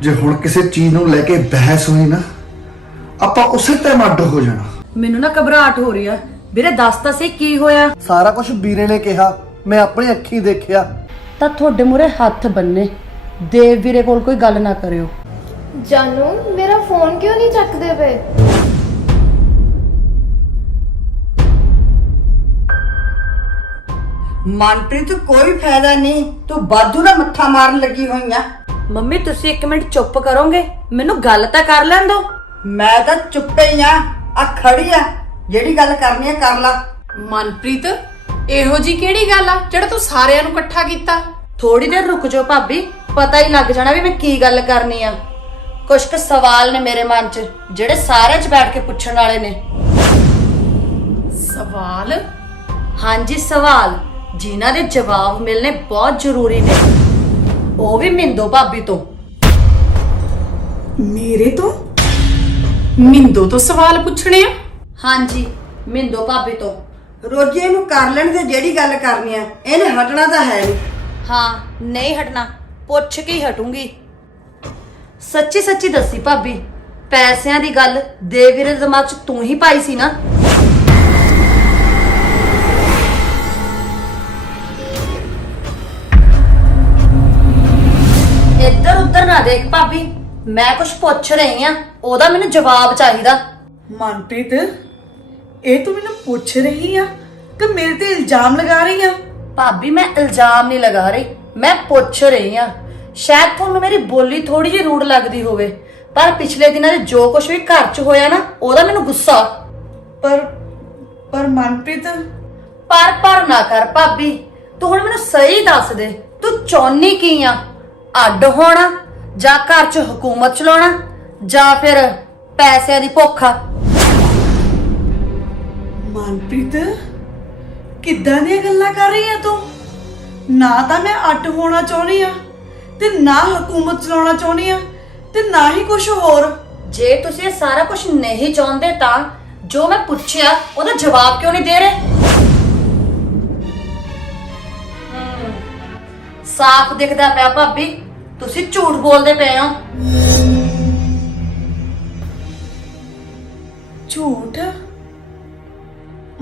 ਜੇ ਹੁਣ ਕਿਸੇ ਚੀਜ਼ ਨੂੰ ਲੈ ਕੇ ਬਹਿਸ ਹੋਈ ਨਾ ਆਪਾਂ ਉਸੇ ਟਾਈਮ ਅੱਡ ਹੋ ਜਾਣਾ। ਮੈਨੂੰ ਨਾ ਘਬਰਾਹਟ ਹੋ ਰਹੀ ਆ। ਵੀਰੇ ਦੱਸ ਤਾਂ ਸਹੀ ਕੀ ਹੋਇਆ। ਸਾਰਾ ਕੁਝ ਵੀਰੇ ਨੇ ਕਿਹਾ, ਮੈਂ ਆਪਣੀ ਅੱਖੀਂ ਦੇਖਿਆ। ਤਾਂ ਤੁਹਾਡੇ ਮੂਹਰੇ ਹੱਥ ਬੰਨੇ, ਦੇਵ ਵੀਰੇ ਕੋਲ ਕੋਈ ਗੱਲ ਨਾ ਕਰਿਓ। जानू मेरा फोन क्यों नहीं चकते पे? मनप्रीत कोई फायदा नहीं, तू बादू ना मत्था मारन लगी हुई है। ਮੰਮੀ ਤੁਸੀਂ ਇੱਕ ਮਿੰਟ ਚੁੱਪ ਕਰੋਗੇ? ਮੈਨੂੰ ਗੱਲ ਤਾਂ ਕਰ ਲੈਣ ਦਿਓ। मैं तो चुप ही आ खड़ी आ, जेड़ी गल करनी है कर ला। ਮਨਪ੍ਰੀਤ ਇਹੋ ਜੀ ਕਿਹੜੀ ਗੱਲ ਆ ਜਿਹੜਾ ਤੂੰ ਸਾਰਿਆਂ ਨੂੰ ਇਕੱਠਾ ਕੀਤਾ? ਥੋੜੀ ਦੇਰ ਰੁਕ ਜਾਓ ਭਾਬੀ, ਪਤਾ ਹੀ ਲੱਗ ਜਾਣਾ ਵੀ ਮੈਂ ਕੀ ਗੱਲ ਕਰਨੀ ਆ। ਕੁਝ ਕੁ ਸਵਾਲ ਨੇ ਮੇਰੇ ਮਨ 'ਚ ਜਿਹੜੇ ਸਾਰਿਆਂ 'ਚ ਬੈਠ ਕੇ ਪੁੱਛਣ ਵਾਲੇ ਨੇ। ਸਵਾਲ? ਹਾਂਜੀ ਸਵਾਲ, ਜਿਨ੍ਹਾਂ ਦੇ ਜਵਾਬ ਮਿਲਨੇ ਬਹੁਤ ਜ਼ਰੂਰੀ ਨੇ, ਉਹ ਵੀ ਮਿੰਦੋ ਭਾਬੀ ਤੋਂ। ਮੇਰੇ ਤੋਂ? ਮਿੰਦੋ ਤੋਂ ਸਵਾਲ ਪੁੱਛਣੇ ਆ? ਹਾਂਜੀ ਮਿੰਦੋ ਭਾਬੀ ਤੋਂ। रोजी नू कर लेने दे, जेड़ी गल करनी है, इन्हें हटना तो है नहीं। ਹਾਂ ਨਹੀਂ ਹਟਣਾ, ਪੁੱਛ ਕੇ ਹੀ ਹਟੂੰਗੀ। ਸੱਚੀ ਸੱਚੀ ਦੱਸੀ ਭਾਬੀ, ਪੈਸਿਆਂ ਦੀ ਗੱਲ ਦੇਵ ਵੀਰੇ ਦੇ ਦਿਮਾਗ 'ਚ ਤੂੰ ਹੀ ਪਾਈ ਸੀ ਨਾ? ਇੱਧਰ ਉੱਧਰ ਨਾ ਦੇਖ ਭਾਬੀ, ਮੈਂ ਕੁਝ ਪੁੱਛ ਰਹੀ ਆ, ਉਹਦਾ ਮੈਨੂੰ ਜਵਾਬ ਚਾਹੀਦਾ। ਮਨਪ੍ਰੀਤ ਇਹ ਤੂੰ ਮੈਨੂੰ ਪੁੱਛ ਰਹੀ ਆ ਕਿ ਮੇਰੇ ਤੇ ਇਲਜ਼ਾਮ ਲਗਾ ਰਹੀ ਆ? ਭਾਬੀ ਮੈਂ ਇਲਜ਼ਾਮ ਨਹੀਂ ਲਗਾ ਰਹੀ, ਮੈਂ ਪੁੱਛ ਰਹੀ ਆ। ਸ਼ਾਇਦ ਤੁਹਾਨੂੰ ਮੇਰੀ ਬੋਲੀ ਥੋੜੀ ਜਿਹੀ ਰੂਡ ਲੱਗਦੀ ਹੋਵੇ, ਪਰ ਪਿਛਲੇ ਦਿਨਾਂ 'ਚ ਜੋ ਕੁਝ ਵੀ ਘਰ 'ਚ ਹੋਇਆ ਨਾ, ਉਹਦਾ ਮੈਨੂੰ ਗੁੱਸਾ। ਪਰ ਮਨਪ੍ਰੀਤ ਪਰ ਨਾ ਕਰ ਭਾਬੀ, ਤੂੰ ਹੁਣ ਮੈਨੂੰ ਸਹੀ ਦੱਸ ਦੇ, ਤੂੰ ਚਾਹੁੰਦੀ ਕੀ ਆ? ਅੱਡ ਹੋਣਾ, ਜਾਂ ਘਰ 'ਚ ਹਕੂਮਤ ਚਲਾਉਣਾ, ਜਾਂ ਫਿਰ ਪੈਸਿਆਂ ਦੀ ਭੁੱਖ ਆ? ਮਨਪ੍ਰੀਤ ਕਿੱਦਾਂ ਦੀਆਂ ਗੱਲਾਂ ਕਰ ਰਹੀ ਆ ਤੂੰ? ਨਾ ਤਾਂ ਮੈਂ ਅੱਡ ਹੋਣਾ ਚਾਹੁੰਦੀ ਆ, ਤੇ ਨਾ ਹਕੂਮਤ ਚਲਾਉਣਾ ਚਾਹੁੰਦੀ ਆ, ਤੇ ਨਾ ਹੀ ਕੁਝ ਹੋਰ। ਜੇ ਤੁਸੀਂ ਇਹ ਸਾਰਾ ਕੁਝ ਨਹੀਂ ਚਾਹੁੰਦੇ ਤਾਂ ਜੋ ਮੈਂ ਪੁੱਛਿਆ ਉਹਦਾ ਜਵਾਬ ਕਿਉਂ ਨਹੀਂ ਦੇ ਰਹੇ? ਸਾਫ਼ ਦਿਖਦਾ ਪਿਆ ਭਾਬੀ, ਤੁਸੀਂ ਝੂਠ ਬੋਲਦੇ ਪਏ ਹੋ। ਝੂਠ?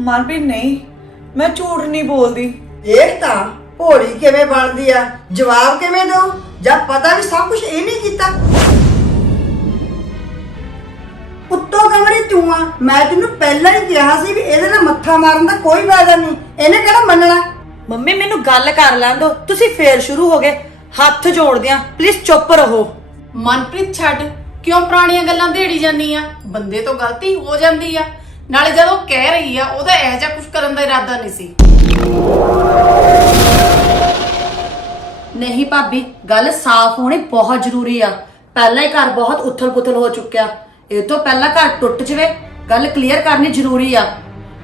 ਮਨਪ੍ਰੀਤ ਨਹੀਂ, ਮੈਂ ਝੂਠ ਨਹੀਂ ਬੋਲਦੀ। देख ता भोली किवें बनदी आ, जवाब किवें दो? जब पता भी सब कुछ इन्हें कीता। उत्तों कमरे तू आ, मैं तेनू पहला ही कहा सी भी इहदे नाल मत्था मारन दा कोई फायदा नहीं, इहने किहड़ा मनना। ਮੰਮੀ ਮੈਨੂੰ ਗੱਲ ਕਰ ਲੈਣ ਦਿਓ, ਤੁਸੀਂ ਫੇਰ ਸ਼ੁਰੂ ਹੋ ਗਏ। ਹੱਥ ਜੋੜਦੇ ਆ, ਪਲੀਜ਼ ਚੁੱਪ ਰਹੋ। ਮਨਪ੍ਰੀਤ ਛੱਡ, ਕਿਉਂ ਪੁਰਾਣੀਆਂ ਗੱਲਾਂ ਢੇੜੀ ਜਾਂਦੀ ਆ? ਬੰਦੇ ਤੋਂ ਗਲਤੀ ਹੋ ਜਾਂਦੀ ਆ, ਨਾਲੇ ਜਦੋਂ ਕਹਿ ਰਹੀ ਆ ਉਹਦਾ ਇਹੋ ਜਿਹਾ ਕੁਝ ਕਰਨ ਦਾ ਇਰਾਦਾ ਨਹੀਂ ਸੀ। ਨਹੀਂ ਭਾਬੀ, ਗੱਲ ਸਾਫ਼ ਹੋਣੀ ਬਹੁਤ ਜ਼ਰੂਰੀ ਆ। ਪਹਿਲਾਂ ਹੀ ਘਰ ਬਹੁਤ ਉਥਲ-ਪੁਥਲ ਹੋ ਚੁੱਕਿਆ, ਇਹ ਤੋਂ ਪਹਿਲਾਂ ਘਰ ਟੁੱਟ ਜਵੇ, ਗੱਲ ਕਲੀਅਰ ਕਰਨੀ ਜ਼ਰੂਰੀ ਆ।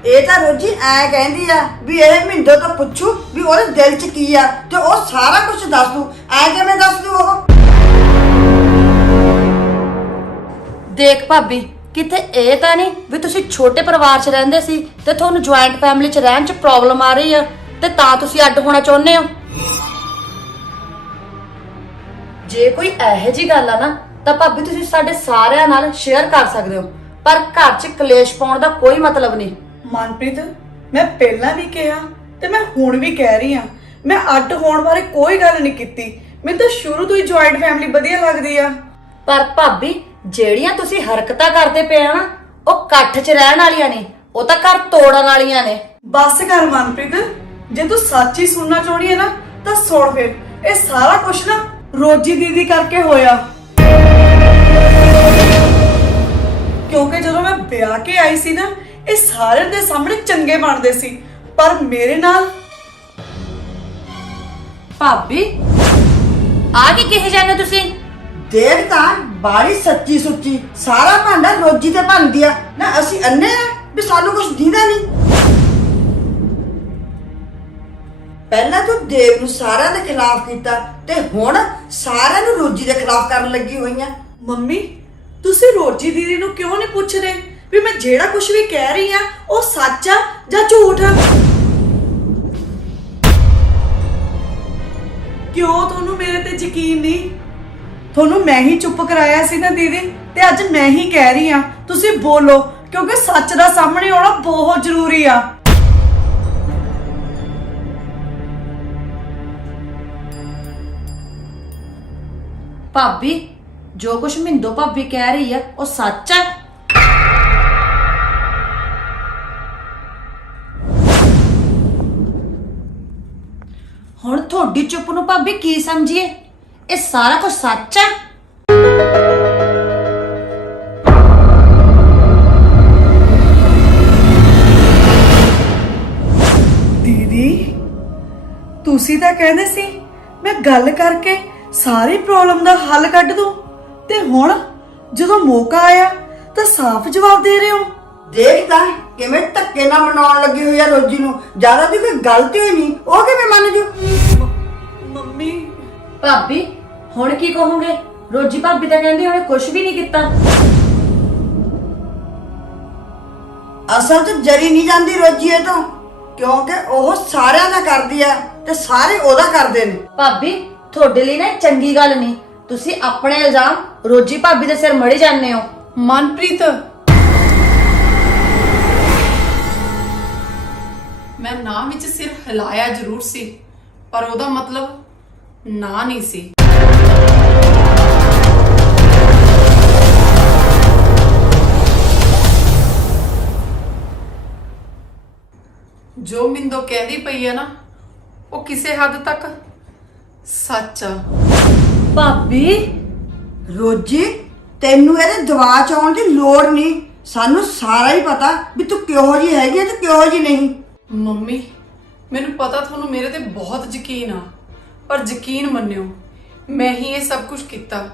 ਇਹ ਤਾਂ ਰੋਜੀ ਐ ਕਹਿੰਦੀ ਆ ਵੀ ਇਹ ਮਿੰਦੋ ਤੋਂ ਪੁੱਛੂ ਵੀ ਉਹਦੇ ਦਿਲ 'ਚ ਕੀ ਆ, ਤੇ ਉਹ ਸਾਰਾ ਕੁਝ ਦੱਸ ਦੂ। ਐ ਕਿਵੇਂ ਦੱਸ ਦੂ ਉਹ? ਦੇਖ ਭਾਬੀ, ਕਿਤੇ ਇਹ ਤਾਂ ਨਹੀਂ ਵੀ ਤੁਸੀਂ ਛੋਟੇ ਪਰਿਵਾਰ 'ਚ ਰਹਿੰਦੇ ਸੀ ਤੇ ਤੁਹਾਨੂੰ ਜੁਆਇੰਟ ਫੈਮਿਲੀ 'ਚ ਰਹਿਣ 'ਚ ਪ੍ਰੋਬਲਮ ਆ ਰਹੀ ਆ ਤੇ ਤਾਂ ਤੁਸੀਂ ਅੱਡ ਹੋਣਾ ਚਾਹੁੰਦੇ ਹੋ? ਜੇ ਕੋਈ ਇਹੋ ਜਿਹੀ ਗੱਲ ਆ ਨਾ ਤਾਂ ਭਾਬੀ ਤੁਸੀਂ ਸਾਡੇ ਸਾਰਿਆਂ ਨਾਲ ਸ਼ੇਅਰ ਕਰ ਸਕਦੇ ਹੋ, ਪਰ ਘਰ 'ਚ ਕਲੇਸ਼ ਪਾਉਣ ਦਾ ਕੋਈ ਮਤਲਬ ਨਹੀਂ। ਮਨਪ੍ਰੀਤ ਮੈਂ ਪਹਿਲਾਂ ਵੀ ਕਿਹਾ ਤੇ ਮੈਂ ਹੁਣ ਵੀ ਕਹਿ ਰਹੀ ਆ, ਮੈਂ ਅੱਡ ਹੋਣ ਬਾਰੇ ਕੋਈ ਗੱਲ ਨਹੀਂ ਕੀਤੀ। ਮੈਨੂੰ ਤਾਂ ਸ਼ੁਰੂ ਤੋਂ ਹੀ ਜੁਆਇੰਟ ਫੈਮਿਲੀ ਵਧੀਆ ਲੱਗਦੀ ਆ। ਪਰ ਭਾਬੀ ਜਿਹੜੀਆਂ ਤੁਸੀਂ ਹਰਕਤਾਂ ਕਰਦੇ ਪਏ ਆ ਨਾ, ਉਹ ਇਕੱਠ 'ਚ ਰਹਿਣ ਵਾਲੀਆਂ ਨਹੀਂ, ਉਹ ਤਾਂ ਘਰ ਤੋੜਨ ਵਾਲੀਆਂ ਨੇ। ਬਸ ਕਰ ਮਨਪ੍ਰੀਤ, ਜੇ ਤੂੰ ਸੱਚ ਹੀ ਸੁਣਨਾ ਚਾਹਣੀ ਹੈ ਨਾ ਤਾਂ ਸੁਣ ਫਿਰ। ਇਹ ਸਾਰਾ ਕੁਝ ਨਾ ਰੋਜੀ ਦੀਦੀ ਕਰਕੇ ਹੋਇਆ, ਕਿਉਂਕਿ ਜਦੋਂ ਮੈਂ ਵਿਆਹ ਕੇ ਆਈ ਸੀ ਨਾ, ਇਹ ਸਾਰਿਆਂ ਦੇ ਸਾਹਮਣੇ ਚੰਗੇ ਬਣਦੇ ਸੀ, ਪਰ ਮੇਰੇ ਨਾਲ। ਭਾਬੀ ਆ ਕੀ ਕਹੀ ਜਾਂਦੇ ਤੁਸੀਂ? ਦੇਖ ਤਾਂ ਬਾਰੀ ਸੱਚੀ ਸੁੱਚੀ ਸਾਰਾ ਭਾਂਡਾ ਰੋਜੀ ਤੇ ਭੰਦੀ ਆ ਨਾ। ਅਸੀਂ ਅੰਨੇ ਆ ਵੀ ਸਾਨੂੰ ਕੁਝ ਦੀਦਾ ਨਹੀਂ। ਪਹਿਲਾਂ ਤੂੰ ਦੇਵ ਨੂੰ ਸਾਰਿਆਂ ਦੇ ਖਿਲਾਫ ਕੀਤਾ ਤੇ ਹੁਣ ਸਾਰਿਆਂ ਨੂੰ ਰੋਜੀ ਦੇ ਖਿਲਾਫ ਕਰਨ ਲੱਗੀ ਹੋਈਆਂ। ਮੰਮੀ ਤੁਸੀਂ ਰੋਜੀ ਦੀਦੀ ਨੂੰ ਕਿਉਂ ਨਹੀਂ ਪੁੱਛ ਰਹੇ ਵੀ ਮੈਂ ਜਿਹੜਾ ਕੁਝ ਵੀ ਕਹਿ ਰਹੀ ਆ ਉਹ ਸੱਚ ਆ ਜਾਂ ਝੂਠ ਆ? ਕਿਉਂ ਤੁਹਾਨੂੰ ਮੇਰੇ ਤੇ ਯਕੀਨ ਨਹੀਂ? ਤੁਹਾਨੂੰ ਮੈਂ ਹੀ ਚੁੱਪ ਕਰਾਇਆ ਸੀ ਨਾ ਦੀਦੀ, ਤੇ ਅੱਜ ਮੈਂ ਹੀ ਕਹਿ ਰਹੀ ਆ, ਤੁਸੀਂ ਬੋਲੋ ਕਿਉਂਕਿ ਸੱਚ ਦਾ ਸਾਹਮਣੇ ਆਉਣਾ ਬਹੁਤ ਜ਼ਰੂਰੀ ਆ। ਭਾਬੀ ਜੋ ਕੁਛ ਮਿੰਦੋ ਭਾਬੀ ਕਹਿ ਰਹੀ ਆ ਉਹ ਸੱਚ ਹੈ। ਹੁਣ ਤੁਹਾਡੀ ਚੁੱਪ ਨੂੰ ਭਾਬੀ ਕੀ ਸਮਝੀਏ? ਇਹ ਸਾਰਾ ਕੁਝ ਸੱਚ ਹੈ। ਦੀਦੀ ਤੁਸੀਂ ਤਾਂ ਕਹਿੰਦੇ ਸੀ ਮੈਂ ਗੱਲ ਕਰਕੇ ਸਾਰੀ ਪ੍ਰੋਬਲਮ ਦਾ ਹੱਲ ਕੱਢ ਦੂੰ, ਤੇ ਹੁਣ ਜਦੋਂ ਮੌਕਾ ਆਇਆ ਤਾਂ ਸਾਫ਼ ਜਵਾਬ ਦੇ ਰਹੇ ਹੋ। ਦੇਖ ਤਾਂ ਕਿਵੇਂ ਧੱਕੇ ਨਾਲ ਮਨਾਉਣ ਲੱਗੀ ਹੋਈ ਆ ਰੋਜੀ ਨੂੰ। ਜ਼ਿਆਦਾ ਦੀ ਕੋਈ ਗਲਤੀ ਹੋਈ ਨਹੀਂ, ਉਹ ਕਿਵੇਂ ਮੰਨ ਜੂ? ਮੰਮੀ ਭਾਬੀ ਹੁਣ ਕੀ ਕਹੋਗੇ? ਰੋਜੀ ਭਾਬੀ ਤਾਂ ਕਹਿੰਦੀ ਉਹਨੇ ਕੁਝ ਵੀ ਨਹੀਂ ਕੀਤਾ। ਅਸਲ 'ਚ ਜਰੀ ਨਹੀਂ ਜਾਂਦੀ ਰੋਜੀ ਇਹ ਤੋਂ, ਕਿਉਂਕਿ ਉਹ ਸਾਰਿਆਂ ਦਾ ਕਰਦੀ ਆ ਤੇ ਸਾਰੇ ਉਹਦਾ ਕਰਦੇ ਨੇ। ਭਾਬੀ ਤੁਹਾਡੇ ਲਈ ਨਾ ਇਹ ਚੰਗੀ ਗੱਲ ਨਹੀਂ। ਤੁਸੀਂ ਆਪਣੇ ਇਲਜ਼ਾਮ ਰੋਜੀ ਭਾਬੀ ਦੇ ਸਿਰ ਮੜੀ ਜਾਂਦੇ ਹੋ। ਮਨਪ੍ਰੀਤ, ਮੈਂ ਨਾ ਵਿੱਚ ਸਿਰ ਹਿਲਾਇਆ ਜ਼ਰੂਰ ਸੀ, ਪਰ ਉਹਦਾ ਮਤਲਬ ਨਾ ਨਹੀਂ ਸੀ। ਜੋ ਮਿੰਦੋ ਕਹਿੰਦੀ ਪਈ ਆ ਨਾ, ਉਹ ਕਿਸੇ ਹੱਦ ਤੱਕ ਸੱਚ ਆ। ਭਾਬੀ ਰੋਜੀ ਤੈਨੂੰ ਇਹਦੇ ਦਵਾ ਚ ਆਉਣ ਦੀ ਲੋੜ ਨਹੀਂ। ਸਾਨੂੰ ਸਾਰਾ ਹੀ ਪਤਾ ਵੀ ਤੂੰ ਕਿਹੋ ਜਿਹੀ ਹੈਗੀ ਤੇ ਕਿਹੋ ਜਿਹੀ ਨਹੀਂ। ਮੰਮੀ ਮੈਨੂੰ ਪਤਾ ਤੁਹਾਨੂੰ ਮੇਰੇ ਤੇ ਬਹੁਤ ਯਕੀਨ ਆ, ਪਰ ਯਕੀਨ ਮੰਨਿਓ ਮੈਂ ਹੀ ਇਹ ਸਭ ਕੁਝ ਕੀਤਾ,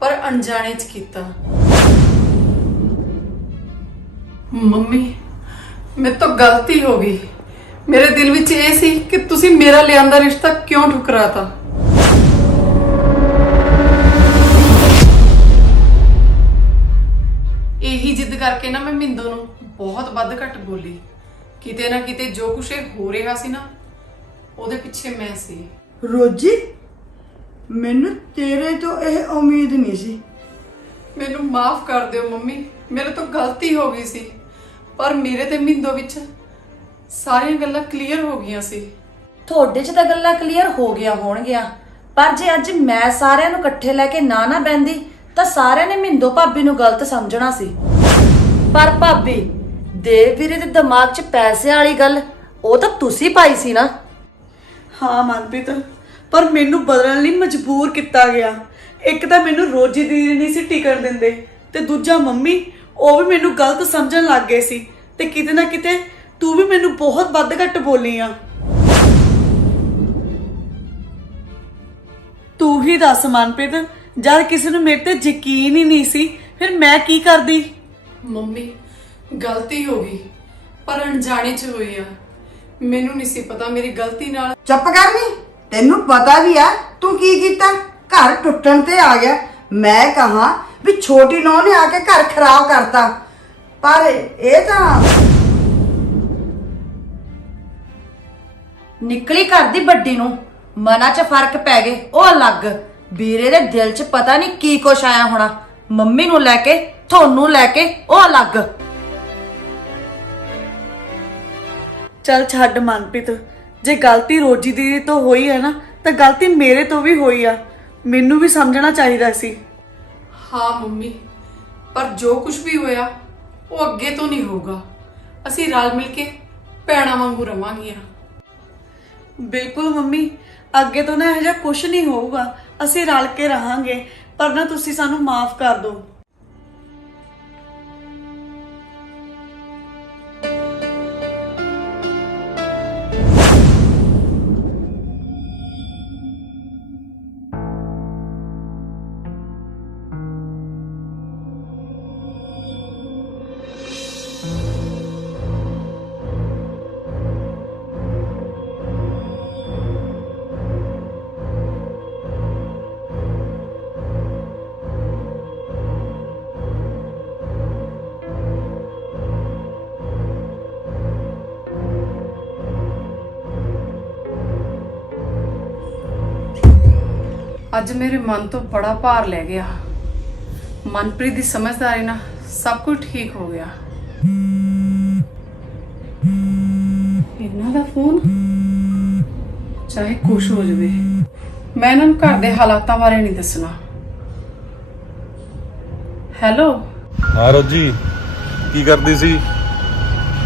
ਪਰ ਅਣਜਾਣੇ ਚ ਕੀਤਾ। ਮੰਮੀ ਮੇਰੇ ਤੋਂ ਗਲਤੀ ਹੋ ਗਈ। ਮੇਰੇ ਦਿਲ ਵਿੱਚ ਇਹ ਸੀ ਕਿ ਤੁਸੀਂ ਮੇਰਾ ਲਿਆਂਦਾ ਰਿਸ਼ਤਾ ਕਿਉਂ ਠੁਕਰਾਤਾ। ਇਹੀ ਜਿੱਦ ਕਰਕੇ ਨਾ ਮੈਂ ਮਿੰਦੋ ਨੂੰ ਬਹੁਤ ਵੱਧ ਘੱਟ ਬੋਲੀ। ਕਿਤੇ ਨਾ ਕਿਤੇ ਜੋ ਕੁਛ ਇਹ ਹੋ ਰਿਹਾ ਸੀ ਨਾ, ਉਹਦੇ ਪਿੱਛੇ ਮੈਂ ਸੀ। ਰੋਜੀ ਮੈਨੂੰ ਤੇਰੇ ਤੋਂ ਇਹ ਉਮੀਦ ਨਹੀਂ ਸੀ। ਮੈਨੂੰ ਮਾਫ ਕਰ ਦਿਓ ਮੰਮੀ, ਮੇਰੇ ਤੋਂ ਗਲਤੀ ਹੋ ਗਈ ਸੀ, ਪਰ ਮੇਰੇ ਤੇ ਮਿੰਦੋ ਵਿੱਚ ਸਾਰੀਆਂ ਗੱਲਾਂ ਕਲੀਅਰ ਹੋ ਗਈਆਂ ਸੀ। ਤੁਹਾਡੇ 'ਚ ਤਾਂ ਗੱਲਾਂ ਕਲੀਅਰ ਹੋ ਗਿਆ ਹੋਣਗੀਆਂ, ਪਰ ਜੇ ਅੱਜ ਮੈਂ ਸਾਰਿਆਂ ਨੂੰ ਇਕੱਠੇ ਲੈ ਕੇ ਨਾ ਬਹਿੰਦੀ ਤਾਂ ਸਾਰਿਆਂ ਨੇ ਮਿੰਦੋ ਭਾਬੀ ਨੂੰ ਗਲਤ ਸਮਝਣਾ ਸੀ। ਪਰ ਭਾਬੀ ਦੇਵ ਵੀਰੇ ਦੇ ਦਿਮਾਗ 'ਚ ਪੈਸੇ ਵਾਲੀ ਗੱਲ ਉਹ ਤਾਂ ਤੁਸੀਂ ਪਾਈ ਸੀ ਨਾ। ਹਾਂ ਮਨਪ੍ਰੀਤ, ਪਰ ਮੈਨੂੰ ਬਦਲਣ ਲਈ ਮਜਬੂਰ ਕੀਤਾ ਗਿਆ। ਇੱਕ ਤਾਂ ਮੈਨੂੰ ਰੋਜੀ ਦੀਦੀ ਨਹੀਂ ਸੀ ਟਿਕਣ ਦਿੰਦੇ, ਤੇ ਦੂਜਾ ਮੰਮੀ, ਉਹ ਵੀ ਮੈਨੂੰ ਗਲਤ ਸਮਝਣ ਲੱਗ ਗਏ ਸੀ, ਤੇ ਕਿਤੇ ਨਾ ਕਿਤੇ ਤੂੰ ਵੀ ਮੈਨੂੰ ਬਹੁਤ ਵੱਧ ਘੱਟ ਬੋਲੀ ਆ। ਤੂੰ ਹੀ ਦੱਸ ਮਨਪ੍ਰੀਤ, ਜਦ ਕਿਸੇ ਨੂੰ ਮੇਰੇ ਤੇ ਯਕੀਨ ਹੀ ਨਹੀਂ ਸੀ, ਫਿਰ ਮੈਂ ਕੀ ਕਰਦੀ? ਮੰਮੀ ਗਲਤੀ ਹੋ ਗਈ, ਪਰ ਅਣਜਾਣੇ ਚ ਹੋਈ ਆ। ਮੈਨੂੰ ਨਹੀਂ ਸੀ ਪਤਾ ਮੇਰੀ ਗਲਤੀ ਨਾਲ। ਚੁੱਪ ਕਰ ਨੀ, ਤੈਨੂੰ ਪਤਾ ਵੀ ਆ ਤੂੰ ਕੀ ਕੀਤਾ। ਘਰ ਟੁੱਟਣ ਤੇ ਆ ਗਿਆ। ਮੈਂ ਕਹਾ ਵੀ ਛੋਟੀ ਨੌਂ ਨੇ ਆ ਕੇ ਘਰ ਖਰਾਬ ਕਰਤਾ, ਪਰ ਇਹ ਤਾਂ ਨਿਕਲੀ ਘਰ ਦੀ ਵੱਡੀ ਨੂੰ ਮਨਾਂ 'ਚ ਫਰਕ ਪੈ ਗਏ, ਉਹ ਅਲੱਗ। ਵੀਰੇ ਦੇ ਦਿਲ 'ਚ ਪਤਾ ਨਹੀਂ ਕੀ ਕੁਛ ਆਇਆ ਹੋਣਾ, ਮੰਮੀ ਨੂੰ ਲੈ ਕੇ, ਤੁਹਾਨੂੰ ਲੈ ਕੇ, ਉਹ ਅਲੱਗ। ਚੱਲ ਛੱਡ ਮਨਪ੍ਰੀਤ, ਜੇ ਗਲਤੀ ਰੋਜੀ ਦੀਦੀ ਤੋਂ ਹੋਈ ਹੈ ਨਾ, ਤਾਂ ਗਲਤੀ ਮੇਰੇ ਤੋਂ ਵੀ ਹੋਈ ਆ। ਮੈਨੂੰ ਵੀ ਸਮਝਣਾ ਚਾਹੀਦਾ ਸੀ। ਹਾਂ ਮੰਮੀ, ਪਰ ਜੋ ਕੁਝ ਵੀ ਹੋਇਆ ਉਹ ਅੱਗੇ ਤੋਂ ਨਹੀਂ ਹੋਊਗਾ। ਅਸੀਂ ਰਲ ਮਿਲ ਕੇ ਭੈਣਾਂ ਵਾਂਗੂ ਰਵਾਂਗੀਆਂ। ਬਿਲਕੁਲ ਮੰਮੀ, ਅੱਗੇ ਤੋਂ ਨਾ ਇਹੋ ਜਿਹਾ ਕੁਝ ਨਹੀਂ ਹੋਊਗਾ। ਅਸੀਂ ਰਲ ਕੇ ਰਹਾਂਗੇ, ਪਰ ਨਾ ਤੁਸੀਂ ਸਾਨੂੰ ਮਾਫ ਕਰ ਦਿਓ। ਅੱਜ ਮੇਰੇ ਮਨ ਤੋਂ ਬੜਾ ਭਾਰ ਲੈ ਗਿਆ। ਮਨਪ੍ਰੀਤ ਦੀ ਸਮਝਦਾਰੀ ਨਾਲ ਸਭ ਕੁਝ ਠੀਕ ਹੋ ਗਿਆ। ਇਹਨਾਂ ਦਾ ਫੋਨ, ਚਾਹੇ ਕੁਛ ਹੋ ਜਾਵੇ, ਮੈਂ ਇਹਨਾਂ ਨੂੰ ਘਰ ਦੇ ਹਾਲਾਤਾਂ ਬਾਰੇ ਨਹੀਂ ਦੱਸਣਾ। ਹੈਲੋ। ਹਾਂ ਰੋਜੀ, ਕੀ ਕਰਦੀ ਸੀ?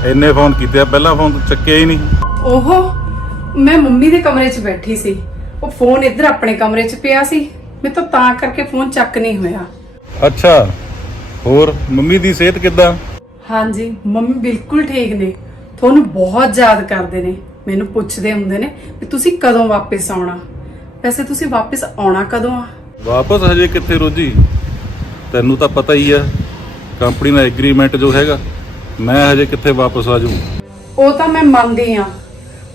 ਇੰਨੇ ਫੋਨ ਕੀਤੇ ਆ, ਪਹਿਲਾ ਫੋਨ ਤੂੰ ਚੱਕਿਆ ਹੀ ਨਹੀਂ। ਓਹੋ, ਮੈਂ ਮੰਮੀ ਦੇ ਕਮਰੇ 'ਚ ਬੈਠੀ ਸੀ। ਉਹ ਫੋਨ ਇੱਧਰ ਆਪਣੇ ਕਮਰੇ 'ਚ ਪਿਆ ਸੀ, ਮੇਰੇ ਤੋਂ ਤਾਂ ਕਰਕੇ ਫੋਨ ਚੱਕ ਨਹੀਂ ਹੋਇਆ। ਅੱਛਾ, ਹੋਰ ਮੰਮੀ ਦੀ ਸਿਹਤ ਕਿੱਦਾਂ? ਹਾਂਜੀ, ਮੰਮੀ ਬਿਲਕੁਲ ਠੀਕ ਨੇ। ਤੁਹਾਨੂੰ ਬਹੁਤ ਯਾਦ ਕਰਦੇ ਨੇ, ਮੈਨੂੰ ਪੁੱਛਦੇ ਹੁੰਦੇ ਨੇ ਵੀ ਤੁਸੀਂ ਕਦੋਂ ਵਾਪਸ ਆਉਣਾ। ਵੈਸੇ ਤੁਸੀਂ ਵਾਪਸ ਆਉਣਾ ਕਦੋਂ ਆ? ਵਾਪਸ ਹਜੇ ਕਿੱਥੇ ਰੋਜੀ, ਤੈਨੂੰ ਤਾਂ ਪਤਾ ਹੀ ਆ ਕੰਪਨੀ ਦਾ ਐਗਰੀਮੈਂਟ ਜੋ ਹੈਗਾ, ਮੈਂ ਹਜੇ ਕਿੱਥੇ ਵਾਪਸ ਆ ਜਾਊਂ। ਉਹ ਤਾਂ ਮੈਂ ਮੰਨਦੀ ਆ,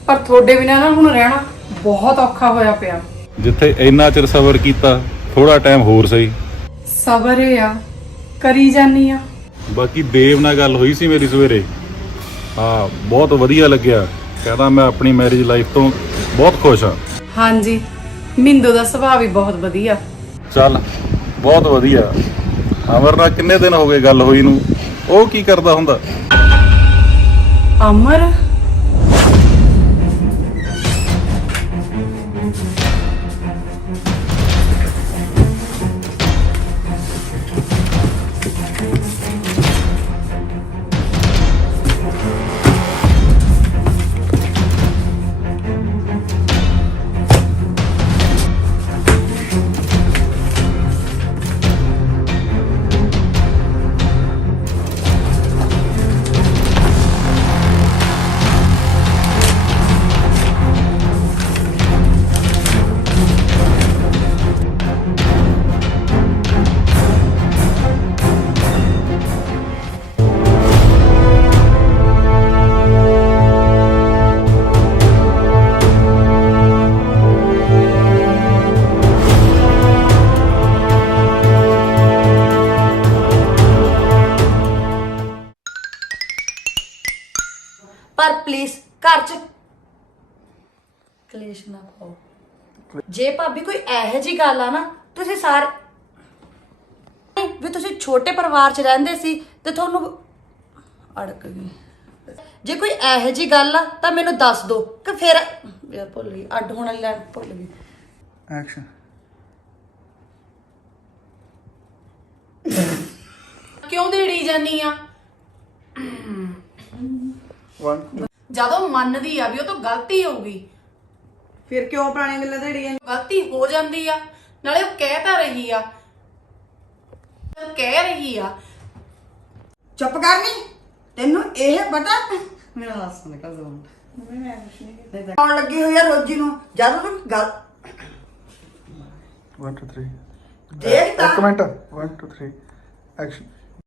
ਪਰ ਤੁਹਾਡੇ ਬਿਨਾਂ ਨਾ ਹੁਣ ਰਹਿਣਾ ਬਹੁਤ ਔਖਾ ਹੋਇਆ ਪਿਆ। ਜਿੱਥੇ ਇੰਨਾ ਚਿਰ ਸਬਰ ਕੀਤਾ, ਥੋੜਾ ਟਾਈਮ ਹੋਰ ਸਹੀ। ਸਬਰ ਏ ਆ, ਕਰੀ ਜਾਨੀ ਆ। ਬਾਕੀ ਦੇਵ ਨਾਲ ਗੱਲ ਹੋਈ ਸੀ ਮੇਰੀ ਸਵੇਰੇ, ਹਾਂ ਬਹੁਤ ਵਧੀਆ ਲੱਗਿਆ। ਕਹਿੰਦਾ ਮੈਂ ਆਪਣੀ ਮੈਰਿਜ ਲਾਈਫ ਤੋਂ ਬਹੁਤ ਖੁਸ਼ ਹਾਂ। ਹਾਂਜੀ, ਮਿੰਦੋ ਦਾ ਸੁਭਾਅ ਵੀ ਬਹੁਤ ਵਧੀਆ। ਚੱਲ ਬਹੁਤ ਵਧੀਆ। ਅਮਰ ਨਾਲ ਕਿੰਨੇ ਦਿਨ ਹੋ ਗਏ ਗੱਲ ਹੋਈ ਨੂੰ, ਉਹ ਕੀ ਕਰਦਾ ਹੁੰਦਾ? ਅਮਰ? ਪਰ ਪਲੀਜ਼ ਘਰ 'ਚ ਕਲੇਸ਼ ਨਾ ਪਾਓ। ਜੇ ਭਾਬੀ ਕੋਈ ਇਹੋ ਜੀ ਗੱਲ ਆ ਨਾ, ਤੁਸੀਂ ਸਾਰੇ ਵੀ ਤੁਸੀਂ ਛੋਟੇ ਪਰਿਵਾਰ 'ਚ ਰਹਿੰਦੇ ਸੀ ਤੇ ਤੁਹਾਨੂੰ ਅੜਕ ਗਈ। ਜੇ ਕੋਈ ਇਹੋ ਜੀ ਗੱਲ ਆ ਤਾਂ ਮੈਨੂੰ ਦੱਸ ਦਿਓ ਕਿ ਫਿਰ ਯਾਰ ਭੁੱਲ ਗਈ, ਅੱਡ ਹੋਣ ਵਾਲੀ ਲਾਈਨ ਭੁੱਲ ਗਈ। ਐਕਸ਼ਨ। ਕਿਉਂ ਦੇੜੀ ਜਾਨੀ ਆ? 1 ਜਦੋਂ ਮੰਨਦੀ ਆ ਵੀ ਉਹ ਤੋਂ ਗਲਤੀ ਹੋਊਗੀ, ਫਿਰ ਕਿਉਂ ਪੁਰਾਣੀਆਂ ਗੱਲਾਂ ਦੇੜੀਆਂ? ਗਲਤੀ ਹੋ ਜਾਂਦੀ ਆ। ਨਾਲੇ ਉਹ ਕਹਿ ਤਾਂ ਰਹੀ ਆ, ਚੁੱਪ ਕਰਨੀ। ਤੈਨੂੰ ਇਹ ਪਤਾ ਮੇਰਾ ਹਾਸ ਨਿਕਲ ਜਾਉਂਦਾ। ਆਉਣ ਲੱਗੀ ਹੋਈ ਆ ਰੋਜੀ ਨੂੰ, ਜਦ ਉਹਨੂੰ ਗੱਲ 1 2 3 ਦੇਖ ਤਾਂ ਇੱਕ ਮਿੰਟ 1 2 3 ਐਕਸ਼ਨ।